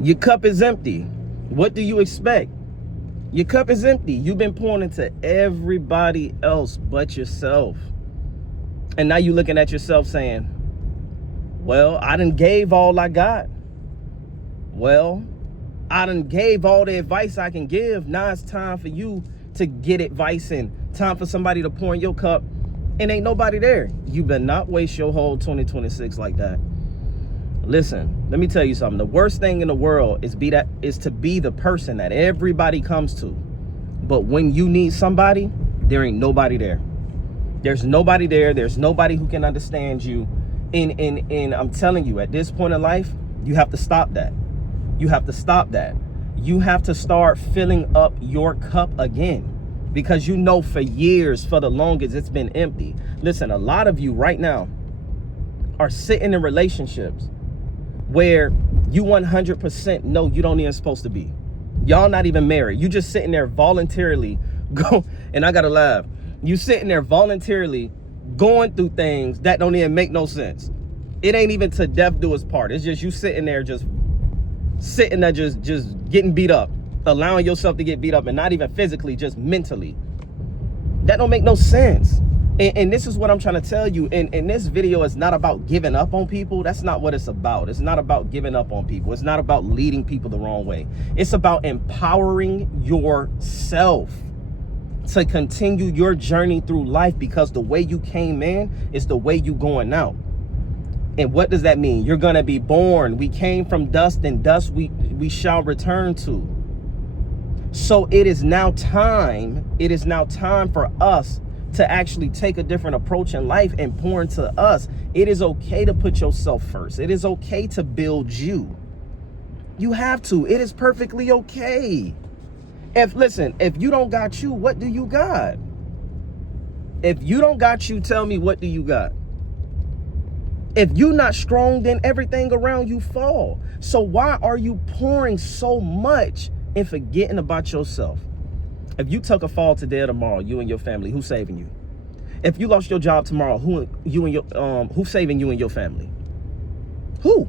Your cup is empty. What do you expect? Your cup is empty. You've been pouring into everybody else but yourself. And now you're looking at yourself saying, well, I done gave all I got. Well, I done gave all the advice I can give. Now it's time for you to get advice in. Time for somebody to pour in your cup, and ain't nobody there. You better not waste your whole 2026 like that. Listen, let me tell you something. The worst thing in the world is to be the person that everybody comes to. But when you need somebody, there ain't nobody there. There's nobody there. There's nobody who can understand you. And I'm telling you, at this point in life, you have to stop that. You have to stop that. You have to start filling up your cup again, because you know for years, for the longest, it's been empty. Listen, a lot of you right now are sitting in relationships where you 100% know you don't even supposed to be. Y'all not even married. You just sitting there voluntarily and I gotta laugh. You sitting there voluntarily going through things that don't even make no sense. It ain't even to death do us part. It's just you sitting there just getting beat up, allowing yourself to get beat up, and not even physically, just mentally. That don't make no sense. And this is what I'm trying to tell you. And this video is not about giving up on people. That's not what it's about. It's not about giving up on people. It's not about leading people the wrong way. It's about empowering yourself to continue your journey through life, because the way you came in is the way you going out. And what does that mean? You're going to be born. We came from dust, and dust we shall return to. So it is now time for us to actually take a different approach in life and pour into us. It is okay to put yourself first. It is okay to build you. You have to. It is perfectly okay. If you don't got you, what do you got? If you don't got you, tell me, what do you got? If you're not strong, then everything around you fall. So why are you pouring so much and forgetting about yourself? If you took a fall today or tomorrow, you and your family, who's saving you? If you lost your job tomorrow, who's saving you and your family? Who?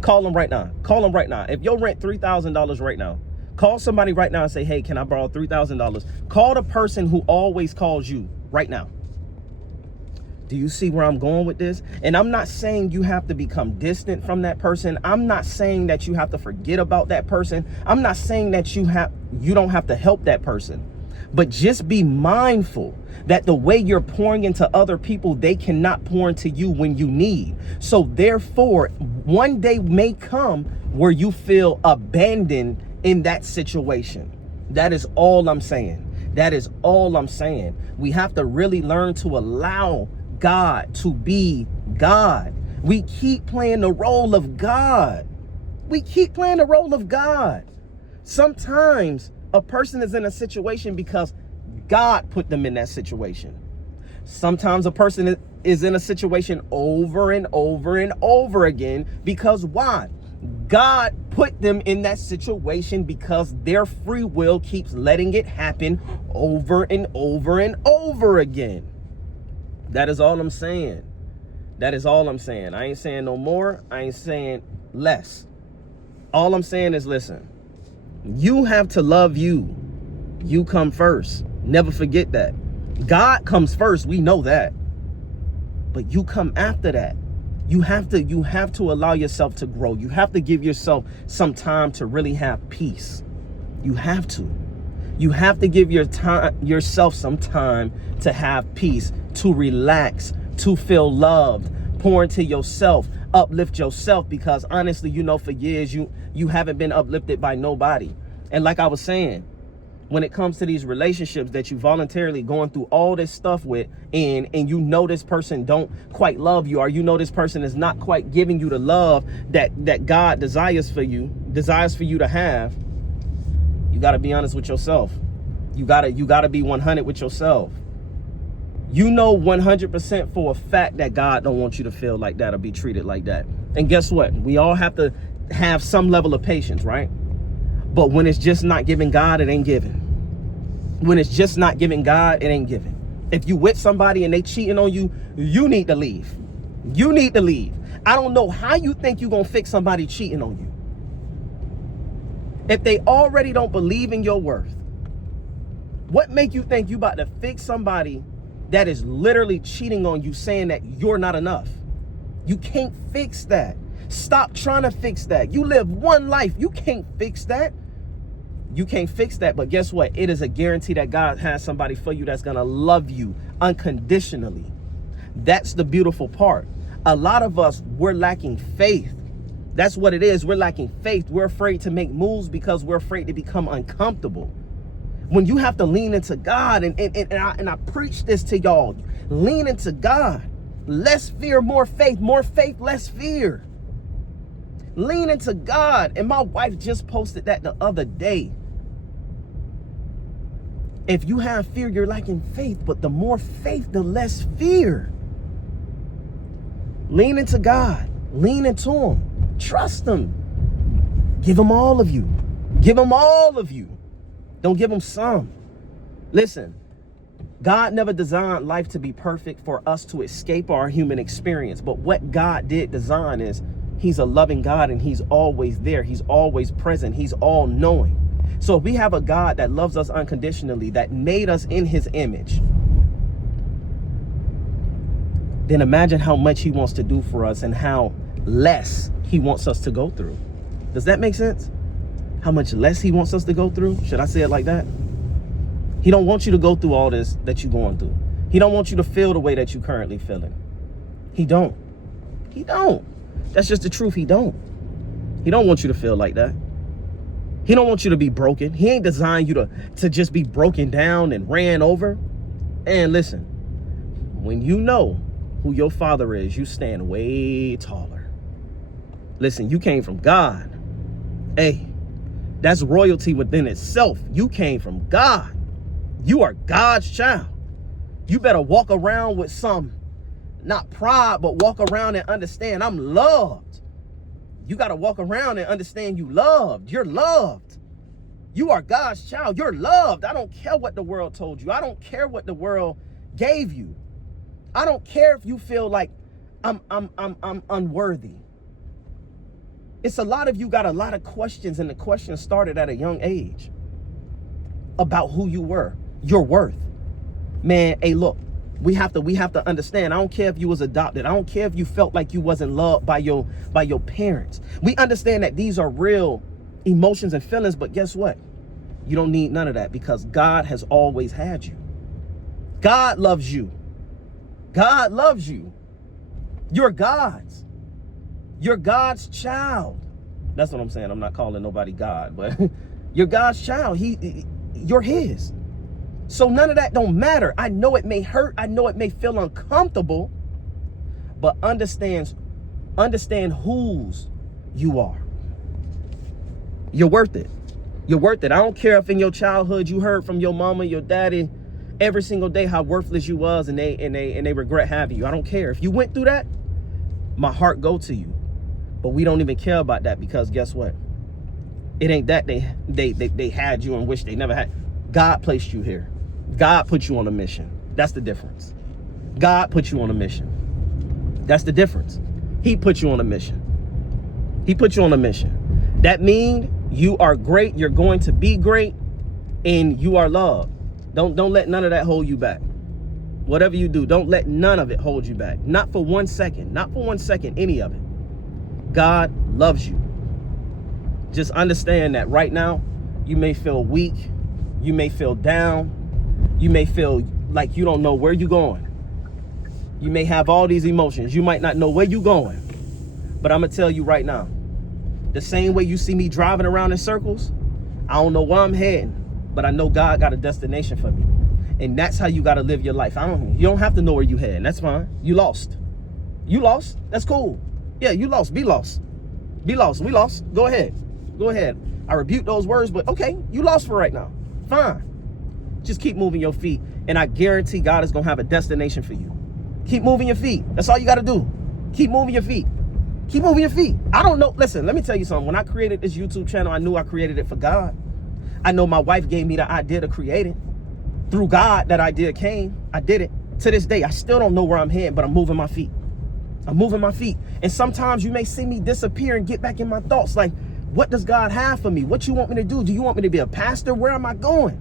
Call them right now. Call them right now. If your rent $3,000 right now, call somebody right now and say, hey, can I borrow $3,000? Call the person who always calls you right now. Do you see where I'm going with this? And I'm not saying you have to become distant from that person. I'm not saying that you have to forget about that person. I'm not saying that you don't have to help that person. But just be mindful that the way you're pouring into other people, they cannot pour into you when you need. So therefore, one day may come where you feel abandoned in that situation. That is all I'm saying. That is all I'm saying. We have to really learn to allow God to be God. We keep playing the role of God. Sometimes a person is in a situation because God put them in that situation. Sometimes a person is in a situation over and over and over again because why? God put them in that situation because their free will keeps letting it happen over and over and over again. That is all I'm saying. That is all I'm saying. I ain't saying no more. I ain't saying less. All I'm saying is, listen, you have to love you. You come first. Never forget that. God comes first. We know that. But you come after that. You have to allow yourself to grow. You have to give yourself some time to really have peace. You have to. You have to give yourself some time to have peace, to relax, to feel loved, pour into yourself, uplift yourself, because honestly, for years you haven't been uplifted by nobody. And like I was saying, when it comes to these relationships that you voluntarily going through all this stuff with, and this person don't quite love you, or this person is not quite giving you the love that God desires for you to have, you got to be honest with yourself. You got to be 100 with yourself. 100% for a fact that God don't want you to feel like that or be treated like that. And guess what? We all have to have some level of patience, right? But when it's just not giving God, it ain't giving. When it's just not giving God, it ain't giving. If you with somebody and they cheating on you, you need to leave. You need to leave. I don't know how you think you're going to fix somebody cheating on you. If they already don't believe in your worth, what make you think you about to fix somebody that is literally cheating on you, saying that you're not enough? You can't fix that. Stop trying to fix that. You live one life. You can't fix that. You can't fix that. But guess what? It is a guarantee that God has somebody for you that's going to love you unconditionally. That's the beautiful part. A lot of us, we're lacking faith. That's what it is. We're lacking faith. We're afraid to make moves because we're afraid to become uncomfortable. When you have to lean into God, and I preach this to y'all, lean into God. Less fear, more faith, less fear. Lean into God. And my wife just posted that the other day. If you have fear, you're lacking faith, but the more faith, the less fear. Lean into God. Lean into him. Trust him. Give him all of you. Give him all of you. Don't give him some. Listen, God never designed life to be perfect for us to escape our human experience. But what God did design is he's a loving God, and he's always there. He's always present. He's all knowing. So if we have a God that loves us unconditionally, that made us in his image, then imagine how much he wants to do for us and how less he wants us to go through. Does that make sense? How much less he wants us to go through? Should I say it like that? He don't want you to go through all this that you're going through. He don't want you to feel the way that you're currently feeling. He don't. He don't. That's just the truth. He don't. He don't want you to feel like that. He don't want you to be broken. He ain't designed you to just be broken down and ran over. And listen, when you know who your father is, you stand way taller. Listen, you came from God. Hey, that's royalty within itself. You came from God. You are God's child. You better walk around with some, not pride, but walk around and understand I'm loved. You got to walk around and understand you loved. You're loved. You are God's child. You're loved. I don't care what the world told you. I don't care what the world gave you. I don't care if you feel like I'm unworthy. It's a lot of you got a lot of questions, and the questions started at a young age about who you were, your worth. Man, hey, look, we have to understand. I don't care if you was adopted. I don't care if you felt like you wasn't loved by your parents. We understand that these are real emotions and feelings, but guess what? You don't need none of that, because God has always had you. God loves you. God loves you. You're God's. You're God's child. That's what I'm saying. I'm not calling nobody God, but you're God's child. You're his. So none of that don't matter. I know it may hurt. I know it may feel uncomfortable, but understand whose you are. You're worth it. You're worth it. I don't care if in your childhood you heard from your mama, your daddy, every single day how worthless you was, and they regret having you. I don't care. If you went through that, my heart go to you. But we don't even care about that, because guess what? It ain't that they had you and wish they never had. God placed you here. God put you on a mission. That's the difference. God put you on a mission. That's the difference. He put you on a mission. He put you on a mission. That means you are great. You're going to be great, and you are loved. Don't let none of that hold you back. Whatever you do, don't let none of it hold you back. Not for 1 second. Not for 1 second, any of it. God loves you. Just understand that right now, you may feel weak. You may feel down. You may feel like you don't know where you're going. You may have all these emotions. You might not know where you're going. But I'm going to tell you right now, the same way you see me driving around in circles, I don't know where I'm heading, but I know God got a destination for me. And that's how you got to live your life. You don't have to know where you're heading. That's fine. You lost. You lost. That's cool. Yeah, you lost. Be lost. Be lost. We lost. Go ahead. Go ahead. I rebuke those words, but okay, you lost for right now. Fine. Just keep moving your feet, and I guarantee God is going to have a destination for you. Keep moving your feet. That's all you got to do. Keep moving your feet. Keep moving your feet. I don't know. Listen, let me tell you something. When I created this YouTube channel, I knew I created it for God. I know my wife gave me the idea to create it. Through God, that idea came. I did it. To this day, I still don't know where I'm heading, but I'm moving my feet. I'm moving my feet. And sometimes you may see me disappear and get back in my thoughts like, What does God have for me? What you want me to do? Do you want me to be a pastor? Where am I going?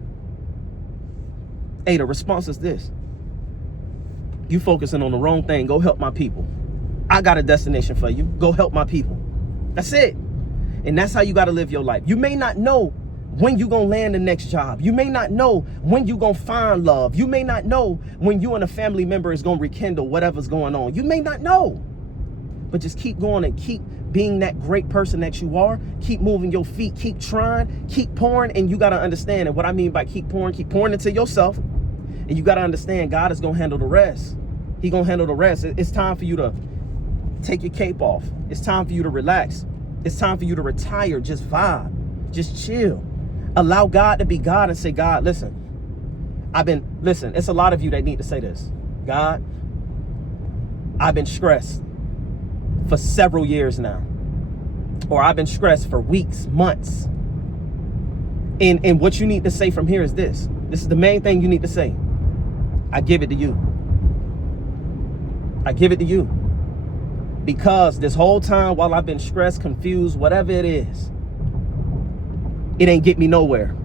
Hey, the response is this. You focusing on the wrong thing. Go help my people. I got a destination for you. Go help my people. That's it. And that's how you got to live your life. You may not know when you're going to land the next job. You may not know when you're going to find love. You may not know when you and a family member is going to rekindle whatever's going on. You may not know. But just keep going and keep being that great person that you are. Keep moving your feet. Keep trying. Keep pouring. And you got to understand. And what I mean by keep pouring into yourself. And you got to understand God is going to handle the rest. He going to handle the rest. It's time for you to take your cape off. It's time for you to relax. It's time for you to retire. Just vibe. Just chill. Allow God to be God and say, God, listen, listen, it's a lot of you that need to say this. God, I've been stressed for several years now. Or I've been stressed for weeks, months. And what you need to say from here is this. This is the main thing you need to say. I give it to you. I give it to you. Because this whole time while I've been stressed, confused, whatever it is, it ain't get me nowhere.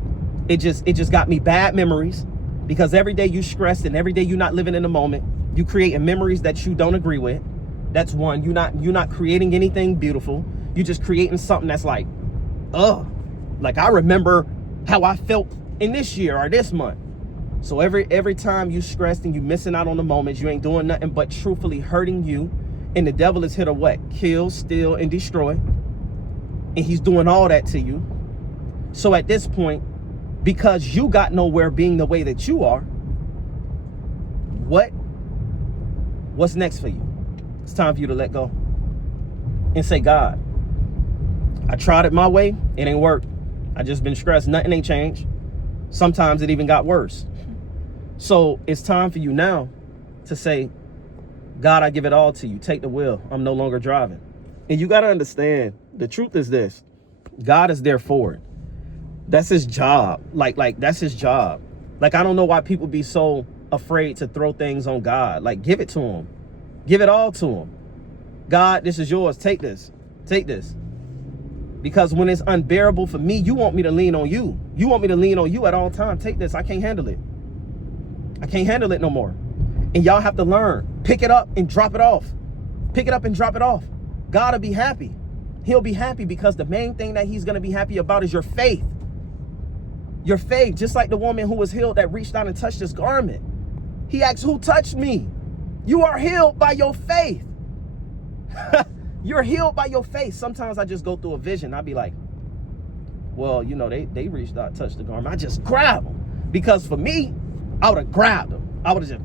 It just got me bad memories. Because every day you stressed and every day you're not living in the moment, you creating memories that you don't agree with. That's one. You're not creating anything beautiful. You're just creating something that's like, like I remember how I felt in this year or this month. So every time you stressed and you missing out on the moments, you ain't doing nothing but truthfully hurting you. And the devil is here to what? Kill, steal, and destroy. And he's doing all that to you. So at this point, because you got nowhere being the way that you are, what's next for you? It's time for you to let go and say, God, I tried it my way. It ain't worked. I just been stressed. Nothing ain't changed. Sometimes it even got worse. So it's time for you now to say, God, I give it all to you. Take the wheel. I'm no longer driving. And you got to understand, the truth is this. God is there for it. That's his job. Like that's his job. Like, I don't know why people be so afraid to throw things on God. Like, give it to him. Give it all to him. God, this is yours. Take this. Take this. Because when it's unbearable for me, you want me to lean on you. You want me to lean on you at all times. Take this. I can't handle it. I can't handle it no more. And y'all have to learn. Pick it up and drop it off. Pick it up and drop it off. God will be happy. He'll be happy because the main thing that he's going to be happy about is your faith. Your faith, just like the woman who was healed that reached out and touched his garment. He asked, who touched me? You are healed by your faith. You're healed by your faith. Sometimes I just go through a vision. I'll be like, well, you know, they reached out, touched the garment. I just grab them. Because for me, I would have grabbed them. I would have just,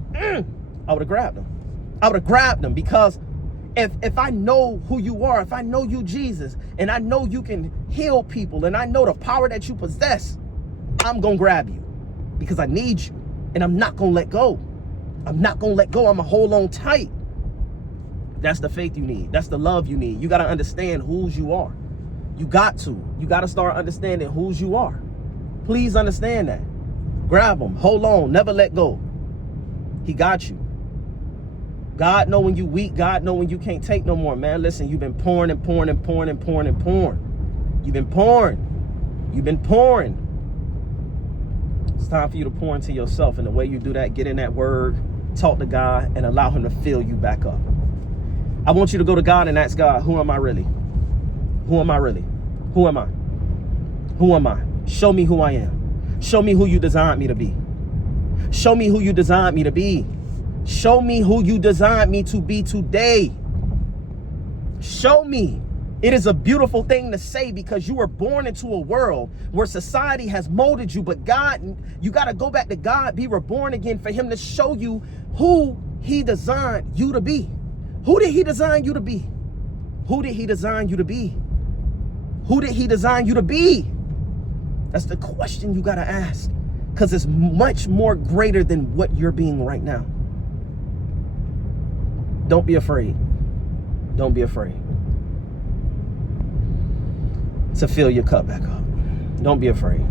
I would have grabbed them. I would have grabbed them because if I know who you are, if I know you, Jesus, and I know you can heal people, and I know the power that you possess, I'm going to grab you because I need you, and I'm not going to let go. I'm not going to let go. I'm going to hold on tight. That's the faith you need. That's the love you need. You got to understand whose you are. You got to start understanding whose you are. Please understand that. Grab them. Hold on. Never let go. He got you. God know when you weak. God know when you can't take no more, man. Listen, you've been pouring and pouring and pouring and pouring and pouring. You've been pouring. You've been pouring. It's time for you to pour into yourself. And the way you do that, get in that word, talk to God, and allow him to fill you back up. I want you to go to God and ask God, who am I really? Who am I really? Who am I? Who am I? Show me who I am. Show me who you designed me to be. Show me who you designed me to be. Show me who you designed me to be today. Show me. It is a beautiful thing to say because you were born into a world where society has molded you, but God, you got to go back to God, be reborn again for him to show you who he designed you to be. Who did he design you to be? Who did he design you to be? Who did he design you to be? That's the question you got to ask because it's much more greater than what you're being right now. Don't be afraid. Don't be afraid to fill your cup back up. Don't be afraid.